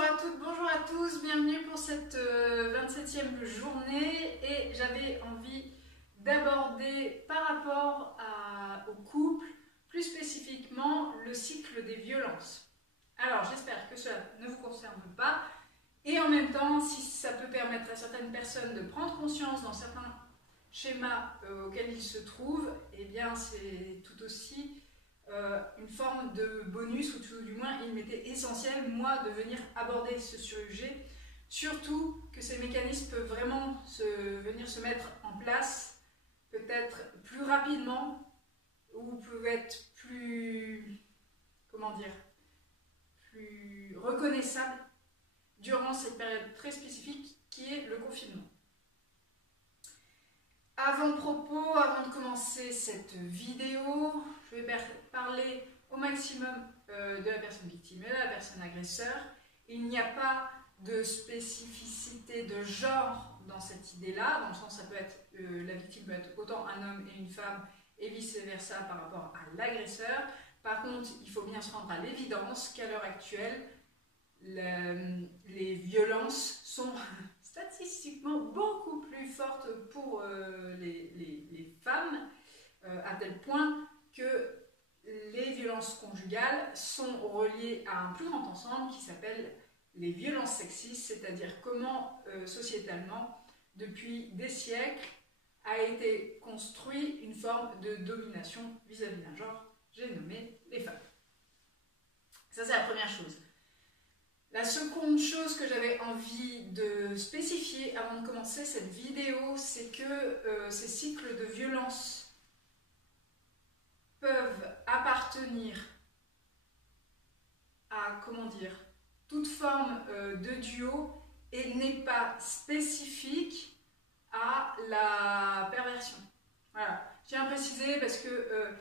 Bonjour à toutes, bonjour à tous, bienvenue pour cette 27e journée et j'avais envie d'aborder par rapport au couple, plus spécifiquement le cycle des violences. Alors j'espère que cela ne vous concerne pas et en même temps si ça peut permettre à certaines personnes de prendre conscience dans certains schémas auxquels ils se trouvent, eh bien c'est tout aussi une forme de bonus, ou tout du moins il m'était essentiel moi de venir aborder ce sujet, surtout que ces mécanismes peuvent vraiment venir se mettre en place peut-être plus rapidement ou peuvent être plus, comment dire, plus reconnaissables durant cette période très spécifique qui est le confinement. Avant-propos, avant de commencer cette vidéo, je vais parler au maximum de la personne victime et de la personne agresseur. Il n'y a pas de spécificité de genre dans cette idée-là, dans le sens ça peut être, la victime peut être autant un homme et une femme et vice-versa par rapport à l'agresseur. Par contre, il faut bien se rendre à l'évidence qu'à l'heure actuelle, les violences sont statistiquement beaucoup plus forte pour les femmes, à tel point que les violences conjugales sont reliées à un plus grand ensemble qui s'appelle les violences sexistes, c'est-à-dire comment sociétalement, depuis des siècles, a été construit une forme de domination vis-à-vis d'un genre, j'ai nommé les femmes. Ça c'est la première chose. La seconde chose que j'avais envie de spécifier avant de commencer cette vidéo, c'est que ces cycles de violence peuvent appartenir à, comment dire, toute forme de duo et n'est pas spécifique à la perversion. Voilà, je tiens à préciser parce que,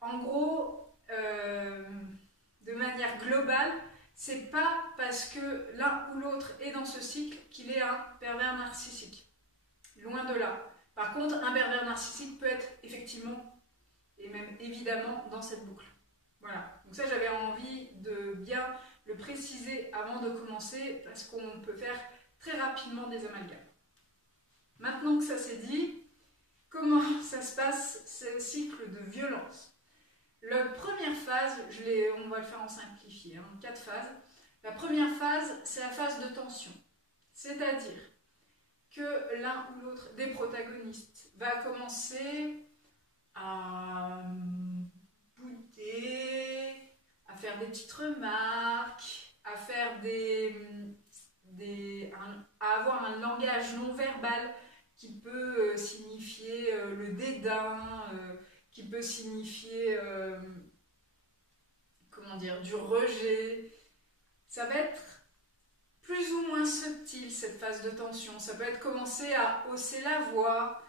en gros, de manière globale, c'est pas parce que l'un ou l'autre est dans ce cycle qu'il est un pervers narcissique. Loin de là. Par contre, un pervers narcissique peut être effectivement, et même évidemment, dans cette boucle. Voilà. Donc ça, j'avais envie de bien le préciser avant de commencer, parce qu'on peut faire très rapidement des amalgames. Maintenant que ça c'est dit, comment ça se passe, ce cycle de violence ? La première phase, on va le faire en simplifié, 4 phases. La première phase, c'est la phase de tension. C'est-à-dire que l'un ou l'autre des protagonistes va commencer à bouder, à faire des petites remarques, à faire à avoir un langage non verbal qui peut signifier le dédain, qui peut signifier comment dire, du rejet. Ça va être plus ou moins subtil cette phase de tension. Ça peut être commencer à hausser la voix.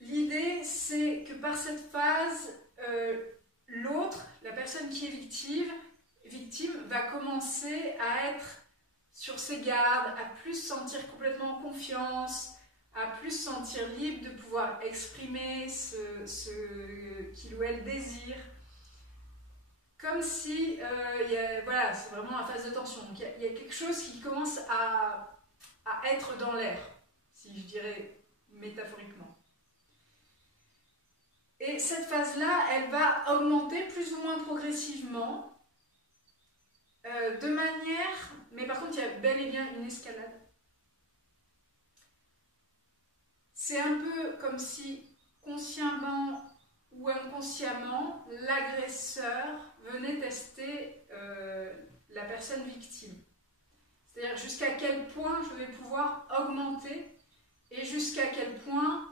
L'idée c'est que par cette phase, l'autre, la personne qui est victime va commencer à être sur ses gardes, à plus se sentir complètement en confiance, à plus se sentir libre de pouvoir exprimer ce qu'il ou elle désire. Comme si, voilà, c'est vraiment la phase de tension. Donc il y a quelque chose qui commence à être dans l'air, si je dirais métaphoriquement. Et cette phase-là, elle va augmenter plus ou moins progressivement, de manière, mais par contre il y a bel et bien une escalade. C'est un peu comme si, consciemment ou inconsciemment, l'agresseur venait tester la personne victime. C'est-à-dire jusqu'à quel point je vais pouvoir augmenter et jusqu'à quel point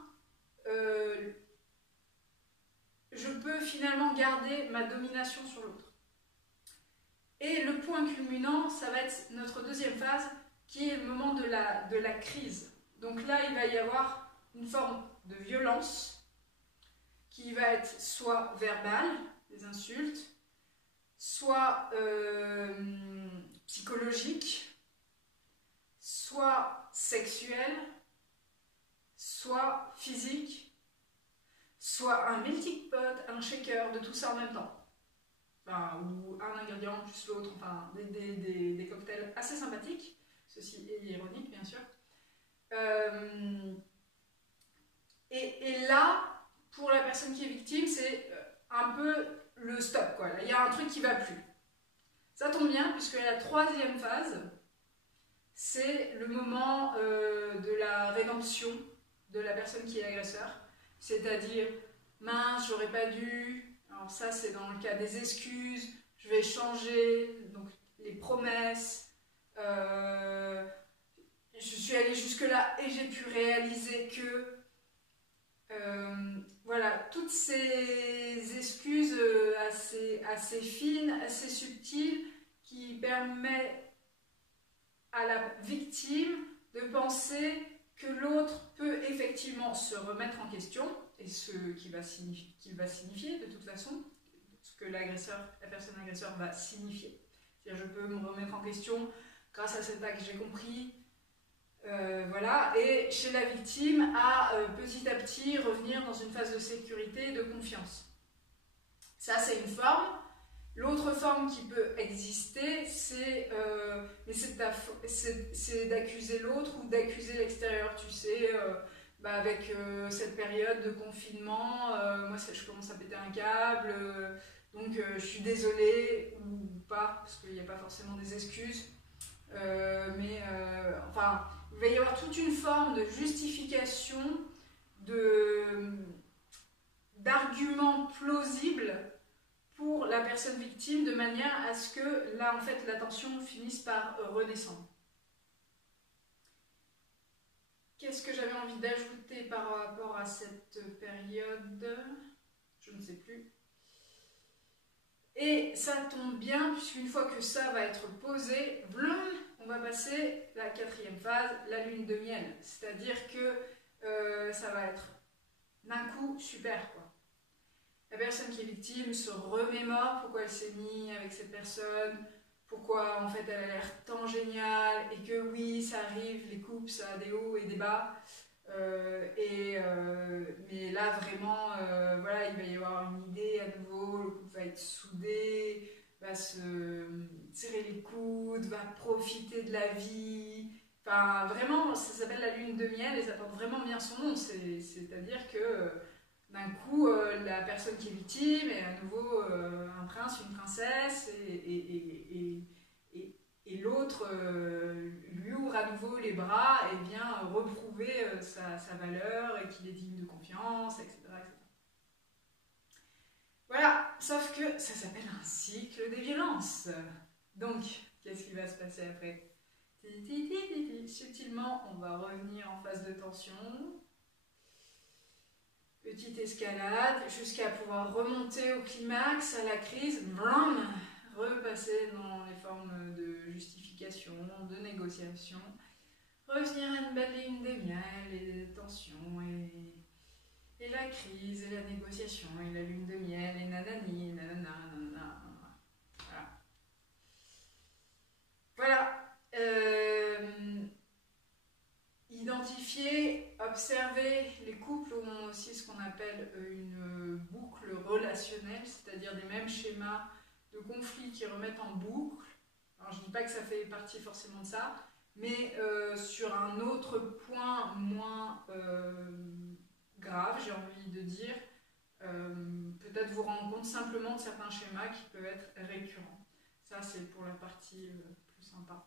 je peux finalement garder ma domination sur l'autre. Et le point culminant, ça va être notre deuxième phase, qui est le moment de la crise. Donc là, il va y avoir une forme de violence qui va être soit verbale, des insultes, soit psychologique, soit sexuelle, soit physique, soit un melting pot, un shaker, de tout ça en même temps. enfin, ou un ingrédient plus l'autre, enfin des cocktails assez sympathiques, ceci est ironique bien sûr. Et là, pour la personne qui est victime, c'est un peu le stop, quoi. Là, il y a un truc qui va plus. Ça tombe bien, puisque la troisième phase, c'est le moment de la rédemption de la personne qui est l'agresseur. C'est-à-dire, mince, j'aurais pas dû. Alors ça, c'est dans le cas des excuses. Je vais changer. Donc, les promesses. Je suis allée jusque-là et j'ai pu réaliser que voilà, toutes ces excuses assez fines, assez subtiles, qui permettent à la victime de penser que l'autre peut effectivement se remettre en question, et ce qu'il va signifier de toute façon, ce que la personne agresseur va signifier. C'est-à-dire, je peux me remettre en question grâce à cet acte, j'ai compris. Voilà, et chez la victime, à petit à petit revenir dans une phase de sécurité et de confiance. Ça, c'est une forme. L'autre forme qui peut exister, c'est d'accuser l'autre ou d'accuser l'extérieur. Tu sais, avec cette période de confinement, moi je commence à péter un câble, donc je suis désolée, ou pas, parce qu'il n'y a pas forcément des excuses. Enfin, il va y avoir toute une forme de justification, d'arguments plausibles pour la personne victime, de manière à ce que là, en fait, la tension finisse par redescendre. Qu'est-ce que j'avais envie d'ajouter par rapport à cette période? Je ne sais plus. Et ça tombe bien, puisqu'une fois que ça va être posé, vlum, on va passer la quatrième phase, la lune de miel. C'est-à-dire que ça va être d'un coup super, quoi. La personne qui est victime se remémore pourquoi elle s'est mise avec cette personne, pourquoi en fait elle a l'air tant géniale, et que oui, ça arrive, les couples, ça a des hauts et des bas. Mais là vraiment, voilà, il va y avoir une idée à nouveau, le couple va être soudé, va se serrer les coudes, va profiter de la vie. Enfin, vraiment, ça s'appelle la lune de miel et ça porte vraiment bien son nom. C'est-à-dire que d'un coup, la personne qui est victime est à nouveau un prince, une princesse, et l'autre lui ouvre à nouveau les bras et vient reprouver sa valeur et qu'il est digne de confiance, etc., etc. Voilà, sauf que ça s'appelle un cycle des violences. Donc, qu'est-ce qui va se passer après? Subtilement, on va revenir en phase de tension. Petite escalade, jusqu'à pouvoir remonter au climax, à la crise, brum, repasser dans les formes de justification, de négociation, revenir à une belle ligne des miels et des tensions, et la crise, et la négociation, et la lune de miel, et nanani, et nanana, nanana. Voilà. Identifier, observer, les couples ont aussi ce qu'on appelle une boucle relationnelle, c'est-à-dire des mêmes schémas de conflits qui remettent en boucle. Alors je ne dis pas que ça fait partie forcément de ça, mais sur un autre point moins grave, j'ai envie de dire, peut-être vous rendre compte simplement de certains schémas qui peuvent être récurrents. Ça c'est pour la partie plus sympa.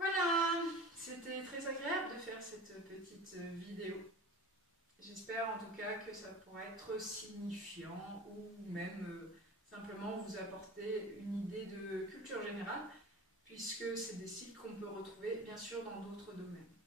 Voilà, c'était très agréable de faire cette petite vidéo. J'espère en tout cas que ça pourra être signifiant ou même simplement vous apporter une idée de culture générale, puisque c'est des cycles qu'on peut retrouver bien sûr dans d'autres domaines.